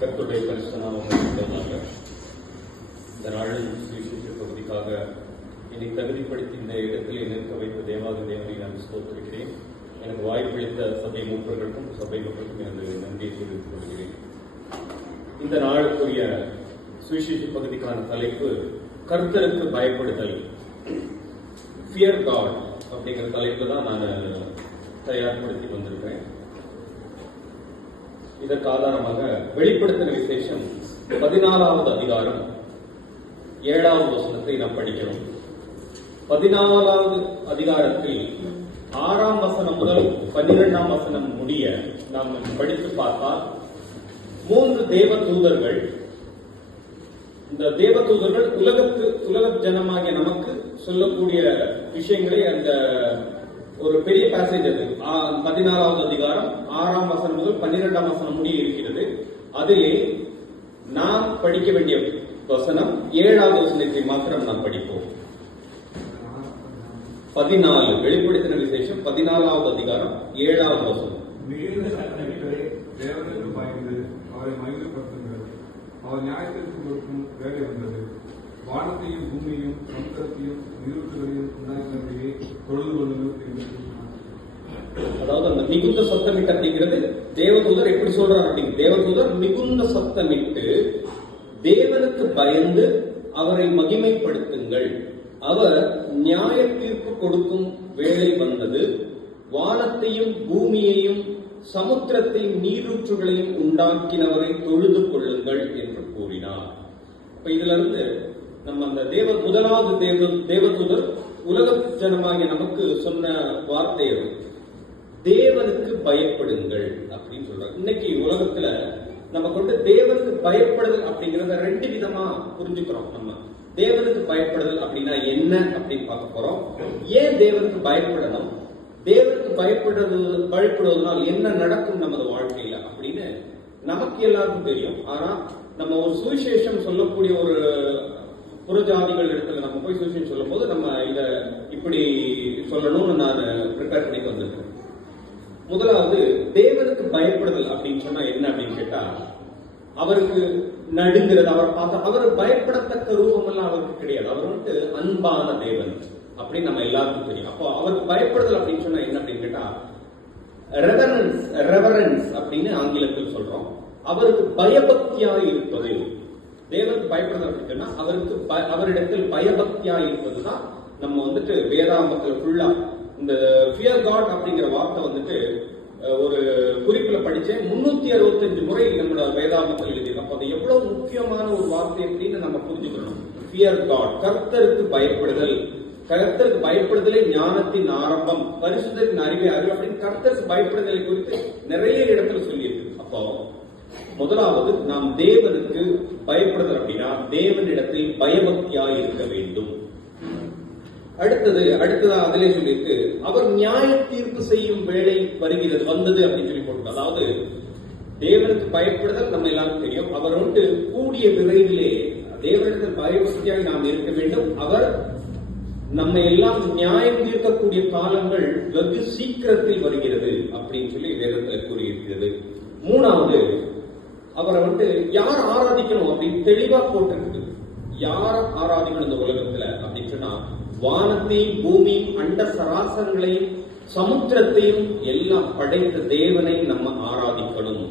கர்த்தருடைய பரிசுத்த நாமத்திற்காக இந்த நாளில் சுவிசேஷ பகுதிக்காக என்னை தகுதிப்படுத்தி இந்த இடத்தில் நிற்க வைத்த தேவாதி தேவனை நான் ஸ்தோத்திரிக்கிறேன். எனக்கு வாய்ப்பளித்த சபை மூப்பர்களுக்கும் சபை மக்களுக்கும் எனது நன்றியை தெரிவித்துக் கொள்கிறேன். இந்த நாளுக்குரிய சுவிசேஷ பகுதிக்கான தலைப்பு கர்த்தருக்கு பயப்படுதல், ஃபியர் காட் அப்படிங்கிற தலைப்பு தான் நான் தயார்படுத்தி வந்திருக்கிறேன். இதற்கு ஆதாரமாக வெளிப்படுத்தின விசேஷம் 14வது அதிகாரம் 7வது வசனத்தை நாம் படிக்கிறோம். 14வது அதிகாரத்தில் 6ஆம் வசனம் முதல் 12ஆம் வசனம் முடிய நாம் படித்து பார்த்தால் 3 தேவ தூதர்கள், இந்த தேவ தூதர்கள் உலக ஜனமாகிய நமக்கு சொல்லக்கூடிய விஷயங்களை அந்த ஒரு பெரிய பேசேஜ் அது 14வது அதிகாரம் 6ஆம் வசனம் முதல் 12ஆம் வசனம் முடிய இருக்கிறது. அதிலே நாம் படிக்க வேண்டிய வசனம் 7வது வசனத்தை மாத்திரம் நாம் படிப்போம். 14 வெளிப்படுத்தின விசேஷம் 14வது அதிகாரம் 7வது வசனம். மிகுந்த சட்டங்களை தேவனுக்கு பயந்து அவரை மகிமைப்படுத்துங்கள். அவர் நியாயத்திற்கு கொடுக்கும் வேலை வந்தது. வானத்தையும் பூமியையும் சமுத்திரத்தையும் நீரூற்றுகளையும் உண்டாக்கினபடியே தொழுது கொள்ளுங்கள் என்று சொன்னார். அதாவது அந்த மிகுந்த சத்தமிட்டு அப்படிங்கிறது தேவதூதர் எப்படி சொல்றார் அப்படின்னு, தேவதூதர் மிகுந்த சத்தமிட்டு தேவனுக்கு பயந்து அவரை மகிமைப்படுத்துங்கள், அவர் நியாய தீர்ப்பு கொடுக்கும் வேலை வந்தது, வானத்தையும் பூமியையும் சமுத்திரத்தையும் நீரூற்றுகளையும் உண்டாக்கினவரை தொழுது கொள்ளுங்கள் என்று கூறினார். இப்ப இதுல இருந்து நம்ம அந்த முதலாவது தேவதூதர் உலக ஜனமாகிய நமக்கு சொன்ன வார்த்தை அது, தேவனுக்கு பயப்படுங்கள் அப்படின்னு சொல்றாங்க. இன்னைக்கு உலகத்துல நம்ம கொண்டு தேவனுக்கு பயப்படுதல் அப்படிங்கறத 2 விதமா புரிஞ்சுக்கிறோம். நம்ம தேவனுக்கு பயப்படுதல் அப்படின்னா என்ன அப்படின்னு பார்க்க போறோம். ஏன் தேவனுக்கு பயப்படணும், தேவனுக்கு பயப்படுவதனால் என்ன நடக்கும் நமது வாழ்க்கையில அப்படின்னு நமக்கு எல்லாருக்கும் தெரியும். ஆனா நம்ம ஒரு சுவிசேஷம் சொல்லக்கூடிய ஒரு புறஜாதிகள் இடத்துல நம்ம போய் சுவிசேஷம் சொல்லும் போது நம்ம இத இப்படி சொல்லணும்னு நான் ப்ரிப்பேர் பண்ணி வந்திருக்கேன். முதலாவது தேவனுக்கு பயப்படுதல் அப்படின்னு சொன்னா என்ன அப்படின்னு கேட்டா, அவருக்கு நடுங்கிறது, அவரை பார்த்தா அவர் பயப்படத்தக்க ரூபம் எல்லாம் அவருக்கு கிடையாது. அவர் அன்பான தேவன் அப்படின்னு நம்ம எல்லாருக்கும் தெரியும். அப்போ அவருக்கு பயப்படுதல் அப்படின்னு சொன்னா என்ன அப்படின்னு கேட்டா, ரெவரன்ஸ் அப்படின்னு ஆங்கிலத்தில் சொல்றோம். அவருக்கு பயபக்தியாக இருப்பது. தேவனுக்கு பயப்படுதல் அப்படின்னு சொன்னா அவரிடத்தில் பயபக்தியாக இருப்பதுதான் நம்ம வேதாமத்துல ஃபுல்லா இந்த ஃபியர் காட் அப்படிங்கிற வார்த்தை ஒரு குறிப்புல படிச்சேன். 365 முறை நம்மளோட வேதாமத்தில் எழுதியிருக்கோம். அப்ப அது எவ்வளவு முக்கியமான ஒரு வார்த்தை அப்படின்னு நம்ம புரிஞ்சுக்கணும். ஃபியர் காட், கர்த்தருக்கு பயப்படுதல். கர்த்தருக்கு பயப்படுதலே ஞானத்தின் ஆரம்பம், பரிசுத்தத்தின் அறிவை அறிவு அப்படின்னு கர்த்தருக்கு பயப்படுதலை குறித்து நிறைய இடத்துல சொல்லியிருக்கு. அப்போ முதலாவது நாம் தேவனுக்கு பயப்படுதல் அப்படின்னா தேவனிடத்தில் பயபக்தியாக இருக்க வேண்டும். அடுத்ததா அதிலே சொல்லிட்டு அவர் நியாய தீர்ப்பு செய்யும் வேலை வந்தது அப்படின்னு சொல்லி போட்டு, அதாவது தேவனுக்கு பயப்படுதல் நம்ம எல்லாருக்கும் தெரியும். அவர் கூடிய விரைவிலே தேவனிடத்தில் பயபக்தியாக நாம் இருக்க வேண்டும். அவர் நம்ம எல்லாம் நியாயம் தீர்க்கக்கூடிய காலங்கள் வெகு சீக்கிரத்தில் வருகிறது அப்படின்னு சொல்லி வேதத்தில் கூறியிருக்கிறது. மூணாவது, அவரை யார் ஆராதிக்கணும் அப்படின்னு தெளிவா போட்டிருக்கு. யார ஆராதிக்கணும் இந்த உலகத்துல அப்படின்னு சொன்னா, வானத்தையும் பூமியும் அண்ட சராசரங்களையும் சமுத்திரத்தையும் எல்லாம் படைத்த தேவனை நம்ம ஆராதிக்கணும்